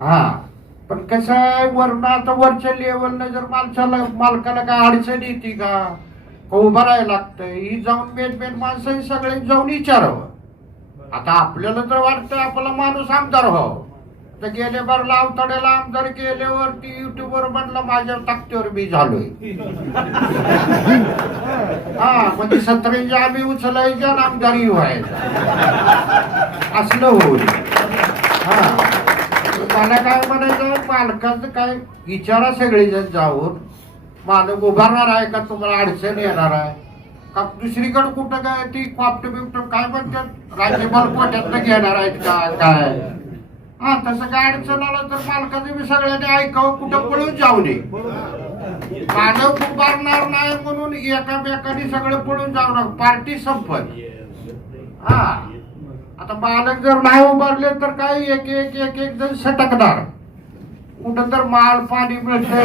हा. पण कसं आहे वरनं? आता वरच्या लेवलनं जर माणसाला मालकाला काय अडचण येते का? का उभं राहायला लागतंय? ही जाऊन मेन मेन माणसं सगळे जाऊन विचारावं. आता आपल्याला तर वाटतं आपला माणूस आमदार हो तर गेले बार लावताड्याला आमदार केल्यावरती युट्यूबवर म्हणलं माझ्या ताकदीवर मी झालोय. हा म्हणजे सत्तरऐंशी आम्ही उचलायच्या आमदारी व्हायचा. असलं होईल. हा. मला काय म्हणायचं पालकांचं काय विचारा सगळेजण जाऊन माझं उभारणार आहे का तुम्हाला अडचण येणार आहे? का दुसरीकडे कुठं काय ती क्वाप्ट बिप्ट काय म्हणतात? राज्यपाल कोट्यातनं घेणार आहेत का काय? हा तसं काय अडचण आलं तर पालकाचं मी सगळ्यांनी ऐकावं कुठं पळून जाऊ नये. माझं उभारणार नाही म्हणून एकामेकाने सगळं पळून जाऊ नका. पार्टी संपत हा. आता मालक जर नाही उभारले तर काय एक एक एक एक जण सटकणार? कुठं तर माल पाणी मिळते